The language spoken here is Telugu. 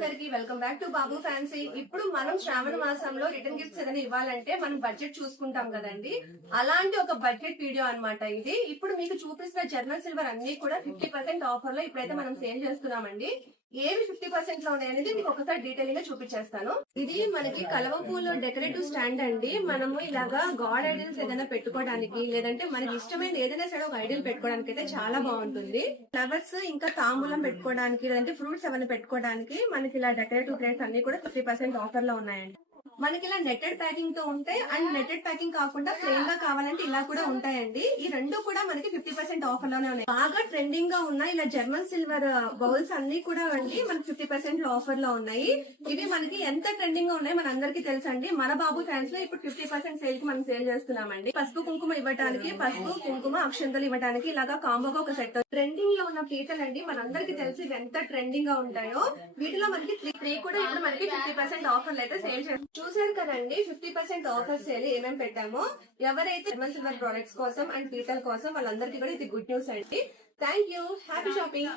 అందరికి welcome back to Babu fancy. ఇప్పుడు మనం శ్రావణ మాసంలో రిటర్న్ గిఫ్ట్స్ ఏదైనా ఇవ్వాలంటే మనం బడ్జెట్ చూసుకుంటాం కదండి. అలాంటి ఒక బడ్జెట్ వీడియో అన్నమాట ఇది. ఇప్పుడు మీకు చూపిస్తున్న జర్మన్ సిల్వర్ అన్ని కూడా 50% ఆఫర్ లో ఇప్పుడైతే మనం సేల్ చేస్తున్నామండి. ఏవి 50% లో ఉన్నాయనేది మీకు ఒకసారి డీటెయిల్ గా చూపించేస్తాను. ఇది మనకి కలవ పూలు డెకరేటివ్ స్టాండ్ అండి. మనము ఇలాగా గాడ్ ఐడల్స్ ఏదైనా పెట్టుకోవడానికి, లేదంటే మనకి ఇష్టమైన ఏదైనా సరే ఒక ఐడల్ పెట్టుకోవడానికి అయితే చాలా బాగుంటుంది. ఫ్లవర్స్ ఇంకా తాంబూలం పెట్టుకోవడానికి, లేదంటే ఫ్రూట్స్ ఏమైనా పెట్టుకోవడానికి మనకి ఇలా డెకరేటివ్ ప్లేట్స్ అన్ని కూడా 50% ఆఫర్ లో ఉన్నాయండి. మనకి ఇలా నెట్టెడ్ ప్యాకింగ్ తో ఉంటాయి అండ్ నెట్టెడ్ ప్యాకింగ్ కాకుండా ప్లెయిన్ గా కావాలంటే ఇలా కూడా ఉంటాయండి. ఈ రెండు కూడా మనకి 50% ఆఫర్ లోనే ఉన్నాయి. బాగా ట్రెండింగ్ గా ఉన్నాయి ఇలా జర్మన్ సిల్వర్ బౌల్స్ అన్ని కూడా అండి మనకి 50% ఆఫర్ లో ఉన్నాయి. ఇవి మనకి ఎంత ట్రెండింగ్ గా ఉన్నాయి మన అందరికీ తెలుసండి. మన బాబు ఫ్యాన్స్ లో ఇప్పుడు 50% సేల్ కి మనం సేల్ చేస్తున్నామండి. పసుపు కుంకుమ ఇవ్వడానికి, పసుపు కుంకుమ అక్షంతలు ఇవ్వడానికి ఇలాగా కాంబోగా ఒక సెట్. ట్రెండింగ్ లో ఉన్న పీటలు అండి మనందరికీ తెలిసి ఇవి ఎంత ట్రెండింగ్ గా ఉంటాయో. వీటిలో మనకి త్రీ కూడా ఇప్పుడు మనకి 50% ఆఫర్లు అయితే సేల్ చేస్తాం. చూసారు కదండి 50% ఆఫర్ సేల్ ఏమేమి పెట్టామో. ఎవరైతే జర్మన్ సిల్వర్ ప్రొడక్ట్స్ కోసం అండ్ పీటల్ కోసం వాళ్ళందరికీ కూడా ఇది గుడ్ న్యూస్ అండి. Thank you. Happy shopping.